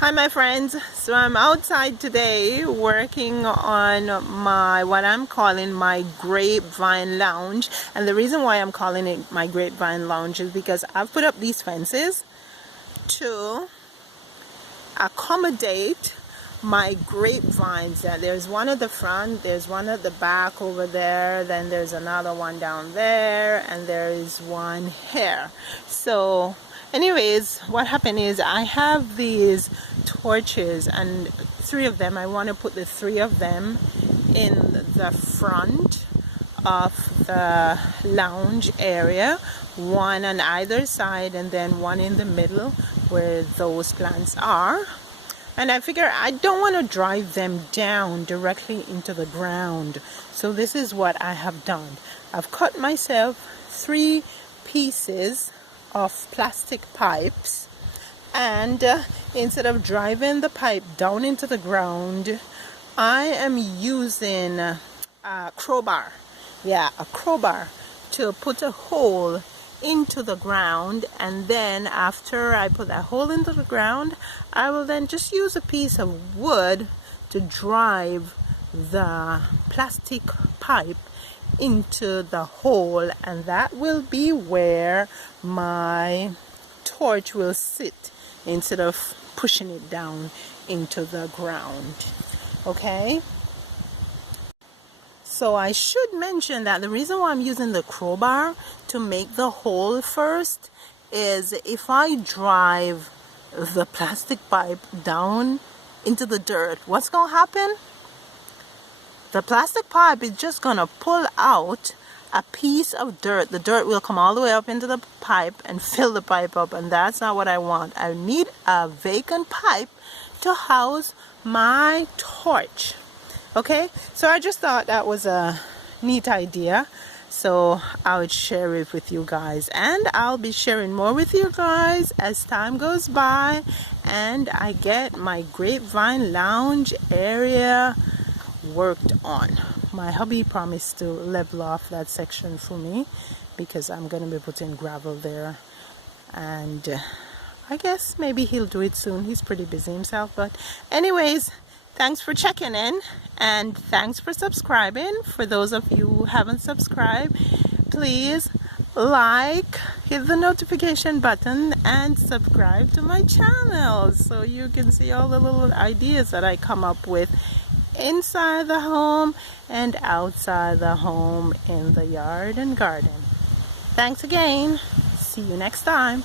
Hi my friends, so I'm outside today working on what I'm calling my grapevine lounge, and the reason why I'm calling it my grapevine lounge is because I've put up these fences to accommodate my grapevines. There's one at the front, there's one at the back over there, then there's another one down there, and there is one here. So anyways, what happened is I have these torches, and three of them, I want to put the three of them in the front of the lounge area, one on either side and then one in the middle where those plants are. And I figure I don't want to drive them down directly into the ground, so this is what I have done. I've cut myself 3 pieces of plastic pipes, and instead of driving the pipe down into the ground, I am using a crowbar. A crowbar to put a hole into the ground, and then after I put that hole into the ground, I will then just use a piece of wood to drive the plastic pipe into the hole, and that will be where my torch will sit instead of pushing it down into the ground. Okay, so I should mention that the reason why I'm using the crowbar to make the hole first is if I drive the plastic pipe down into the dirt, what's gonna happen? The plastic pipe is just gonna pull out a piece of dirt. The dirt will come all the way up into the pipe and fill the pipe up, and that's not what I want. I need a vacant pipe to house my torch. Okay, so I just thought that was a neat idea, so I would share it with you guys, and I'll be sharing more with you guys as time goes by and I get my grapevine lounge area worked on. My hubby promised to level off that section for me because I'm going to be putting gravel there, and I guess maybe he'll do it soon. He's pretty busy himself, but anyways, thanks for checking in, and thanks for subscribing. For those of you who haven't subscribed, please hit the notification button and subscribe to my channel so you can see all the little ideas that I come up with inside the home and outside the home, in the yard and garden. Thanks again. See you next time.